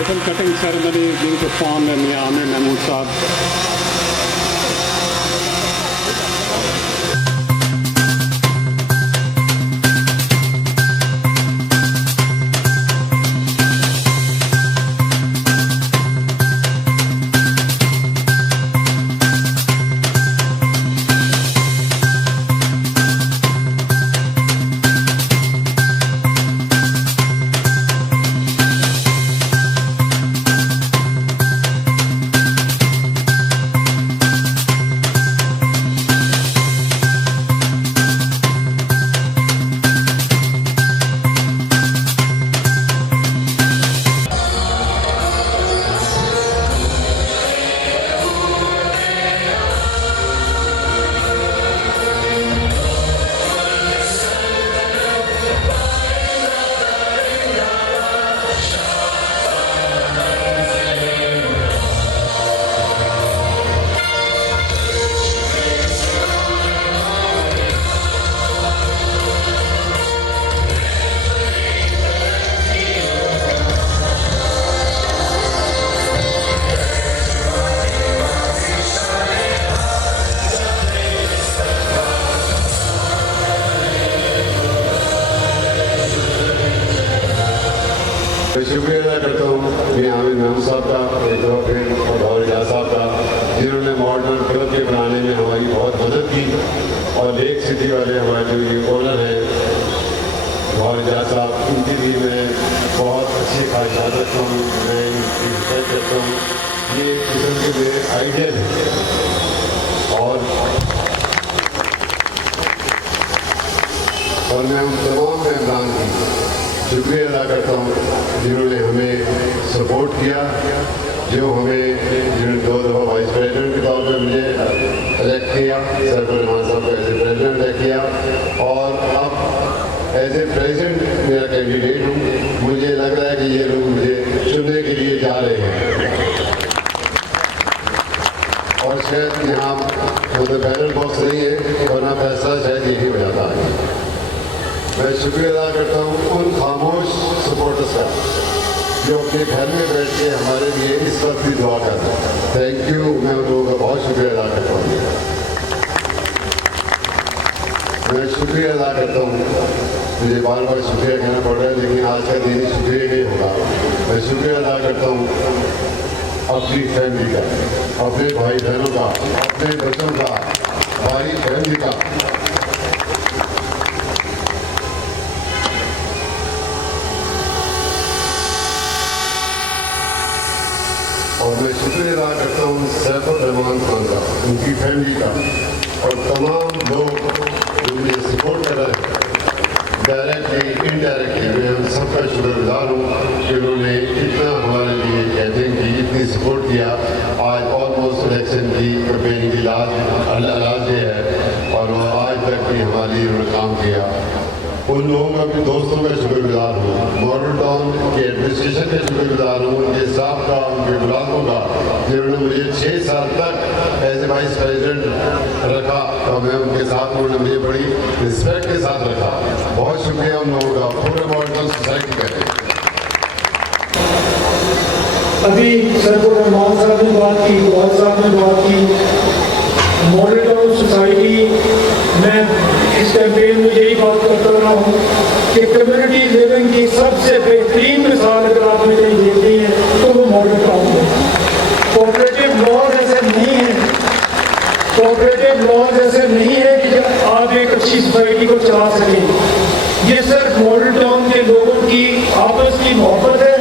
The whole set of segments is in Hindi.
ribbon cutting ceremony being performed in Amir Mahmood Saab. मैं शुक्रिया अदा करता हूँ आमिर महमूद साहब का, एक बार फिर और इजाज़ साहब का, जिन्होंने मॉडर्न क्लब के बनाने में हमारी बहुत मदद की। और लेक सिटी वाले हमारे जो ये ओनर हैं और इजाज़ साहब, उनकी भी मैं बहुत अच्छी ख्वाहिशात रखता हूँ, मैं इनकी रिस्पेक्ट करता हूँ। ये किस्म के मेरे आइडियल हैं और मैं उन तमाम मेहमान की शुक्रिया अदा करता हूँ जिन्होंने हमें सपोर्ट किया, जिन्होंने 2 दफ़ा वाइस प्रेसिडेंट के तौर पर मुझे इलेक्ट किया, सरफराज रहमान साहब को एज ए प्रेसिडेंट इलेक्ट किया और अब एज ए प्रेसिडेंट मेरा कैंडिडेट हूँ। मुझे लग रहा है कि ये लोग मुझे चुनने के लिए जा रहे हैं और शायद यहाँ मतलब बैनर बॉक्स नहीं है, वरना फैसला शायद यही हो जाता है। मैं शुक्रिया अदा करता हूँ उन खामोश सपोर्टर्स का जो अपने घर में बैठ के हमारे लिए इस वक्त भी दुआ कर रहे हैं। थैंक यू, मैं उन लोगों का बहुत शुक्रिया अदा करता हूँ। मैं शुक्रिया अदा करता हूँ, मुझे बार बार शुक्रिया कहना पड़ रहा है लेकिन आज का दिन शुक्रिया नहीं होगा। मैं शुक्रिया अदा करता हूँ अपनी फैमिली का, अपने भाई बहनों का, अपने बच्चों का, हमारी फैमिली का। और मैं शुक्रिया अदा करता हूँ सरफराज रहमान खान का, उनकी फैमिली का और तमाम लोग जो मुझे सपोर्ट कर रहे हैं डायरेक्टली इनडायरेक्टली। मैं उन सबका शुक्रगुजार हूँ कि उन्होंने इतना हमारे लिए कहते हैं कि इतनी सपोर्ट किया। आज ऑलमोस्ट इलेक्शन की कैंपेनिंग की लास्ट डे है और वो आज तक भी हमारे लिए उन्होंने काम किया। उन लोगों का भी, दोस्तों का शुक्रगुजार हूँ, मॉडल टाउन के एडमिनिस्ट्रेशन का शुक्रगुजार हूँ, उनके स्टाफ का, उनके मुलाजमों का, जिन्होंने मुझे 6 साल तक एज ए वाइस प्रेसिडेंट रखा और मैं उनके साथ, उन्होंने मुझे बड़ी रिस्पेक्ट के साथ रखा। बहुत शुक्रिया उन लोगों का, पूरे मॉडल टाउन सोसाइटी का। अभी सरफराज रहमान साहब ने बात की, बहुत साहब ने बात की, मॉडल टाउन सोसाइटी में इस कैंपेन में यही बात करता रहा हूँ कि कम्युनिटी लिविंग की सबसे बेहतरीन मिसाल अगर आपने कहीं देखी है तो वो मॉडल टाउन है। कोऑपरेटिव लॉज ऐसे नहीं है, कोऑपरेटिव लॉज ऐसे नहीं है कि आप एक अच्छी सोसाइटी को चला सकें। ये सिर्फ मॉडल टाउन के लोगों की आपस की मोहब्बत है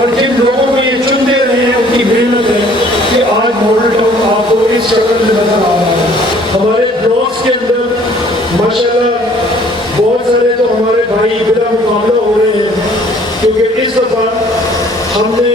और जिन लोगों को ये चुन दे रहे हैं उनकी मेहनत है कि आज मॉडल टाउन आपको इस शक्ल में नजर आ रहा है। हमारे ब्लॉक्स के अंदर माशाल्लाह बहुत सारे तो हमारे भाई बिला मुकाबला हो रहे हैं, क्योंकि इस दफा हमने